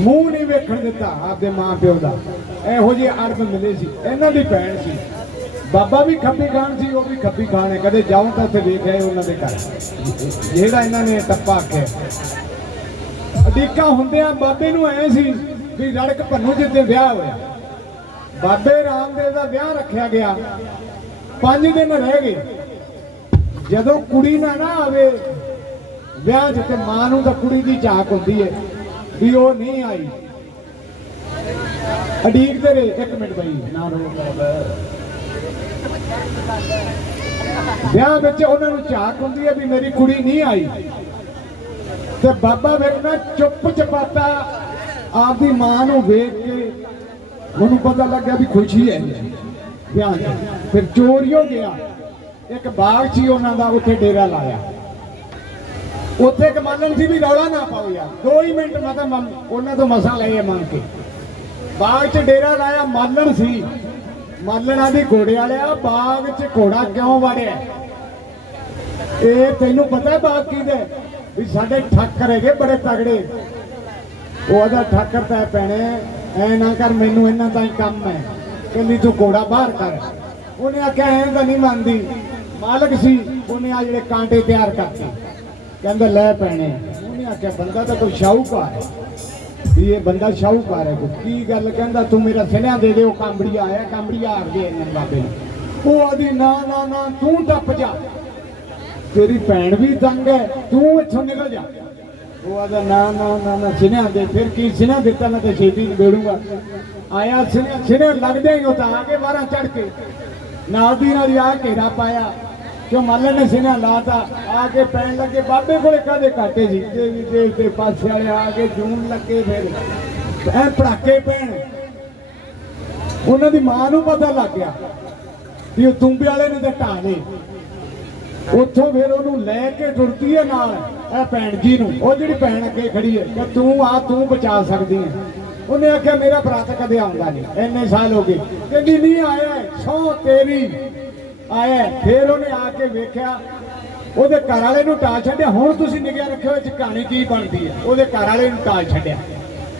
ਮੂੰਹ ਨਹੀਂ ਵੇਖਣ ਦਿੱਤਾ ਆਪਦੇ ਮਾਂ ਪਿਓ ਦਾ। ਇਹੋ ਜਿਹੇ ਅਰਬ ਮਿਲੇ ਸੀ। ਇਹਨਾਂ ਦੀ ਭੈਣ ਸੀ। ਬਾਬਾ ਵੀ ਖੱਬੀ ਖਾਨ ਸੀ, ਉਹ ਵੀ ਖੱਬੀ ਖਾਨ ਹੈ। ਕਦੇ ਜਾਉਂ ਤਾਂ ਉੱਥੇ ਵੇਖ ਆਏ ਉਹਨਾਂ ਦੇ ਘਰ। ਜਿਹੜਾ ਇਹਨਾਂ ਨੇ ਟੱਪਾ ਕੇ ਅਡੀਕਾਂ ਹੁੰਦਿਆਂ ਬਾਬੇ ਨੂੰ ਐ ਸੀ ਵੀ ਰੜਕ ਭੰਨੂ ਜਿੱਦੇ ਵਿਆਹ ਹੋਇਆ। ਬਾਬੇ ਰਾਮਦੇਵ ਦਾ ਵਿਆਹ ਰੱਖਿਆ ਗਿਆ। ਪੰਜ ਦਿਨ ਰਹਿ ਗਏ। ਜਦੋਂ ਕੁੜੀ ਨਾ ਨਾ ਆਵੇ, ਵਿਆਹ 'ਚ ਮਾਂ ਨੂੰ ਤਾਂ ਕੁੜੀ ਦੀ ਝਾਕ ਹੁੰਦੀ ਹੈ। ਵੀ ਉਹ ਨਹੀਂ ਆਈ। ਅਡੀਕ ਤੇ ਤੇਰੇ, ਇੱਕ ਮਿੰਟ ਬਈ। ਨਾ ਰੋ ਵਿਆਹ ਵਿੱਚ ਉਹਨਾਂ ਨੂੰ ਝਾਕ ਹੁੰਦੀ ਹੈ ਵੀ ਮੇਰੀ ਕੁੜੀ ਨਹੀਂ ਆਈ। ਤੇ ਬਾਬਾ ਫਿਰ ਵੇਖਣਾ ਚੁੱਪ ਚਪਾਤਾ ਆਪਦੀ ਮਾਂ ਨੂੰ ਵੇਖ ਕੇ ਉਹਨੂੰ ਪਤਾ ਲੱਗਿਆ ਵੀ ਖੁਸ਼ੀ ਹੈ। ਵਿਆਹ 'ਚ। ਫਿਰ ਚੋਰੀਓ ਗਿਆ। ਇੱਕ ਬਾਗ ਸੀ ਉਹਨਾਂ ਦਾ ਉੱਥੇ ਡੇਰਾ ਲਾਇਆ। ਉੱਥੇ ਇੱਕ ਮਾਲਣ ਸੀ ਵੀ ਰੌਲਾ ਨਾ ਪਾਓ ਯਾਰ। ਦੋ ਹੀ ਮਿੰਟ ਮੈਂ ਤਾਂ ਉਹਨਾਂ ਤੋਂ ਮਸਾ ਲਏ ਮੰਨ ਕੇ। ਬਾਗ 'ਚ ਡੇਰਾ ਲਾਇਆ ਮਾਲਣ ਸੀ। ਮਾਲਣਾ ਦੀ ਘੋੜੇ ਵਾਲਿਆ ਬਾਗ 'ਚ ਘੋੜਾ ਕਿਉਂ ਵੜਿਆ? ਇਹ ਤੈਨੂੰ ਪਤਾ ਬਾਗ ਕਿਹਦੇ ਵੀ ਸਾਡੇ ਠਾਕਰ ਹੈਗੇ ਬੜੇ ਤਗੜੇ। ਉਹ ਆਦਾ ਠੱਕਰ ਤਾਂ ਪੈਣੇ ਐ ਨਾ ਕਰ, ਮੈਨੂੰ ਇਹਨਾਂ ਦਾ ਹੀ ਕੰਮ ਹੈ। ਕਹਿੰਦੀ, ਤੂੰ ਘੋੜਾ ਬਾਹਰ ਕਰ। ਉਹਨੇ ਆਖਿਆ, ਐਂ ਤਾਂ ਨਹੀਂ ਮੰਨਦੀ। ਮਾਲਕ ਸੀ, ਉਹਨੇ ਆ ਜਿਹੜੇ ਕਾਂਟੇ ਤਿਆਰ ਕਰਤੇ। ਕਹਿੰਦਾ, ਲੈ ਪੈਣੇ ਉਹਨੇ ਆਖਿਆ, ਬੰਦਾ ਤਾਂ ਕੋਈ ਸ਼ਾਹੂਕਾਰ ਹੈ। ਵੀ ਇਹ ਬੰਦਾ ਸ਼ਾਹੂਕਾਰ ਹੈ ਕੋਈ। ਕੀ ਗੱਲ ਕਹਿੰਦਾ, ਤੂੰ ਮੇਰਾ ਸਿਨਿਆ ਦੇ ਦੇ, ਉਹ ਕਾਂਬੜੀਆ ਆਇਆ, ਕਾਂਬੜੀਆ ਆ ਗਿਆ ਇਹਨਾਂ ਬਾਬੇ ਨੂੰ। ਉਹ ਆਦੀ, ਨਾ ਨਾ ਨਾ, ਤੂੰ ਟੱਪ ਜਾ। ਤੇਰੀ ਭੈਣ ਵੀ ਤੰਗ ਹੈ, ਤੂੰ ਇੱਥੋਂ ਨਿਕਲ ਜਾ। ਉਹ ਆਦਾ, ਨਾ ਨਾ ਨਾ ਨਾ ਸਿਨਿਆ ਦੇ। ਫਿਰ ਕੀ ਸਿਨਿਆ ਦਿੱਤਾ, ਮੈਂ ਤੇ ਛੇਤੀ ਬੇੜੂਗਾ ਆਇਆ ਸਿਨਿਆ ਸਿਨਿਆ ਲੱਗਦੇ ਹੀ ਉਹ ਤਾਂ ਆ ਕੇ ਬਾਹਰਾਂ ਚੜ ਕੇ। ਨਾਲ ਦੀ ਨਾਲ ਹੀ ਆ ਘੇਰਾ ਪਾਇਆ। ਜੋ ਮਾਲਣ ਨੇ ਸਿਨਿਆ ਲਾਤਾ ਆ ਕੇ ਪੈਣ ਲੱਗੇ ਬਾਬੇ ਕੋਲੇ ਕਾਦੇ ਘਾਟੇ ਸੀ ਦੇਵੀ ਦੇਵ ਦੇ ਪਾਸੇ ਵਾਲੇ ਆ ਕੇ ਜੂਨ ਲੱਗੇ ਫਿਰ। ਐ ਪੜਾਕੇ ਪੈਣ। ਉਹਨਾਂ ਦੀ ਮਾਂ ਨੂੰ ਪਤਾ ਲੱਗ ਗਿਆ ਵੀ ਉਹ ਤੁੰਬੇ ਵਾਲੇ ਨੇ ਤਾਂ ਲਏ ਉੱਥੋਂ ਫਿਰ ਉਹਨੂੰ ਲੈ ਕੇ ਟੁਰਦੀ ਹੈ ਨਾਲ ਇਹ ਭੈਣ ਜੀ ਨੂੰ। ਉਹ ਜਿਹੜੀ ਭੈਣ ਅੱਗੇ ਖੜੀ ਹੈ ਕਿ ਤੂੰ ਆ ਤੂੰ ਬਚਾ ਸਕਦੀ ਹੈ। ਉਹਨੇ ਆਖਿਆ ਮੇਰਾ ਭਰਾ ਤਾਂ ਕਦੇ ਆਉਂਦਾ ਨਹੀਂ। ਇੰਨੇ ਸਾਲ ਹੋ ਗਏ। ਕਹਿੰਦੀ ਨਹੀਂ ਆਇਆ ਸੌ ਤੇਰੀ। ਆਇਆ ਫਿਰ ਉਹਨੇ ਆ ਕੇ ਵੇਖਿਆ, ਉਹਦੇ ਘਰ ਵਾਲੇ ਨੂੰ ਟਾਲ ਛੱਡਿਆ। ਹੁਣ ਤੁਸੀਂ ਨਿਗਿਆ ਰੱਖਿਓ, ਇਹ ਕਹਾਣੀ ਕੀ ਬਣਦੀ ਹੈ? ਉਹਦੇ ਘਰ ਵਾਲੇ ਨੂੰ ਟਾਲ ਛੱਡਿਆ।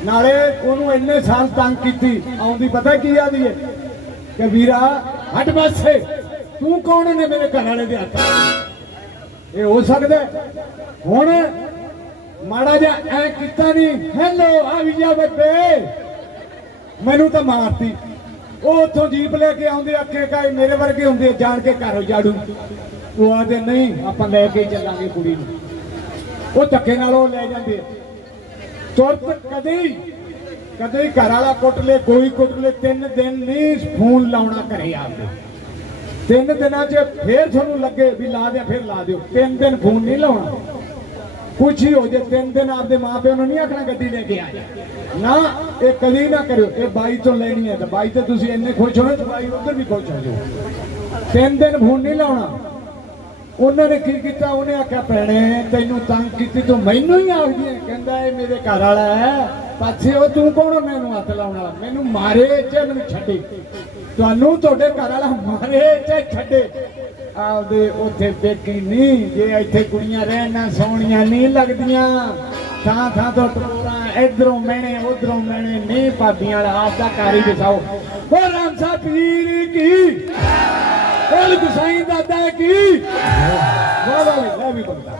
ਨਾਲੇ ਉਹਨੂੰ ਇੰਨੇ ਸਾਲ ਤੰਗ ਕੀਤੀ, ਆਉਂਦੀ ਪਤਾ ਕੀ ਆਦੀ ਹੈ? ਕਿ ਵੀਰਾ, ਹਟ ਪਾਸੇ, ਤੂੰ ਕੌਣ ਨੇ ਮੇਰੇ ਘਰ ਵਾਲੇ ਦੇ ਹੱਥ? ਇਹ ਹੋ ਸਕਦਾ ਹੁਣ ਮਾੜਾ ਜਿਹਾ ਐ ਕੀਤਾ ਨਹੀਂ ਹੈਲੋ ਆ ਵੀ ਬੱਬੇ। ਮੈਨੂੰ ਤਾਂ ਮਾਰਤੀ। ਉਹ ਉੱਥੋਂ ਜੀਪ ਲੈ ਕੇ ਆਉਂਦੇ ਅੱਕੇ ਕਾਏ ਮੇਰੇ ਵਰਗੇ ਹੁੰਦੇ, ਜਾਣ ਕੇ ਘਰੋਂ ਜਾੜੂ ਉਹ ਆਦੇ ਨਹੀਂ, ਆਪਾਂ ਲੈ ਕੇ ਚੱਲਾਂਗੇ ਕੁੜੀ ਨੂੰ। ਉਹ ਧੱਕੇ ਨਾਲ ਉਹ ਲੈ ਜਾਂਦੇ। ਤੁਰਤ ਕਦੇ ਕਦੇ ਘਰ ਵਾਲਾ ਕੁੱਟ ਲੈ, ਕੋਈ ਕੁੱਟ ਲੈ, ਤਿੰਨ ਦਿਨ ਨਹੀਂ ਫੋਨ ਲਾਉਣਾ ਘਰੇ ਆਪਦੇ ਤਿੰਨ ਦਿਨਾਂ 'ਚ ਫੇਰ ਤੁਹਾਨੂੰ ਲੱਗੇ ਵੀ ਲਾ ਦਿਆ, ਫਿਰ ਲਾ ਦਿਓ। ਤਿੰਨ ਦਿਨ ਫੋਨ ਨਹੀਂ ਲਾਉਣਾ। ਕੁਛ ਹੀ ਹੋ ਜੇ ਤਿੰਨ ਦਿਨ ਆਪਦੇ ਮਾਪਿਆਂ ਨੂੰ ਨਹੀਂ ਆਖਣਾ ਗੱਡੀ ਲੈ ਕੇ ਆ ਨਾ, ਇਹ ਕਦੀ ਨਾ ਕਰਿਓ, ਇਹ ਬਾਈ ਤੋਂ ਲੈਣੀ ਹੈ ਤੇ ਬਾਈ ਤੇ ਤੁਸੀਂ ਇੰਨੇ ਖੁਸ਼ ਹੋਏ ਤੇ ਬਾਈ ਉਧਰ ਵੀ ਖੁਸ਼ ਹੋ ਜਾਓ। ਤਿੰਨ ਦਿਨ ਫੋਨ ਨਹੀਂ ਲਾਉਣਾ। ਉਹਨਾਂ ਨੇ ਕੀ ਕੀਤਾ? ਉਹਨੇ ਆਖਿਆ, ਭੈਣੇ, ਤੈਨੂੰ ਤੰਗ ਕੀਤੀ, ਤੂੰ ਮੈਨੂੰ ਹੀ ਆਖਦੀ ਹੈ। ਕਹਿੰਦਾ, ਇਹ ਮੇਰੇ ਘਰ ਵਾਲਾ ਹੈ। ਪਾਛੇ ਉਹ, ਤੂੰ ਕੌਣ ਮੈਨੂੰ ਹੱਥ ਲਾਉਣ ਵਾਲਾ। ਮੈਨੂੰ ਮਾਰੇ ਚਾਹੇ ਮੈਨੂੰ ਛੱਡੇ। ਤੁਹਾਨੂੰ ਤੁਹਾਡੇ ਘਰ ਵਾਲਾ ਮਾਰੇ ਚਾਹੇ ਛੱਡੇ। ਆਪਦੇ ਉੱਥੇ ਵੇਖੀ ਨਹੀਂ। ਜੇ ਇੱਥੇ ਕੁੜੀਆਂ ਰਹਿਣਾ ਸੋਹਣੀਆਂ ਨਹੀਂ ਲੱਗਦੀਆਂ, ਥਾਂ ਥਾਂ ਤੋਂ ਟੋਰਾਂ ਇਧਰੋਂ ਮੈਣੇ ਉਧਰੋਂ ਮੈਣੇ ਨਹੀਂ। ਭਾਬੀਆਂ ਵਾਲਾ ਆਪਦਾ ਕਾਰੀ ਦਿਖਾਓ। ਉਹ ਰਾਮ ਸਾਹਿਬ ਪੀਰ ਕੀ? ਬੋਲ ਗੁਸਾਈ ਦਾਦਾ ਕੀ? ਵਾਹ ਵਾਹ, ਲੈ ਵੀ ਬੰਦਾ।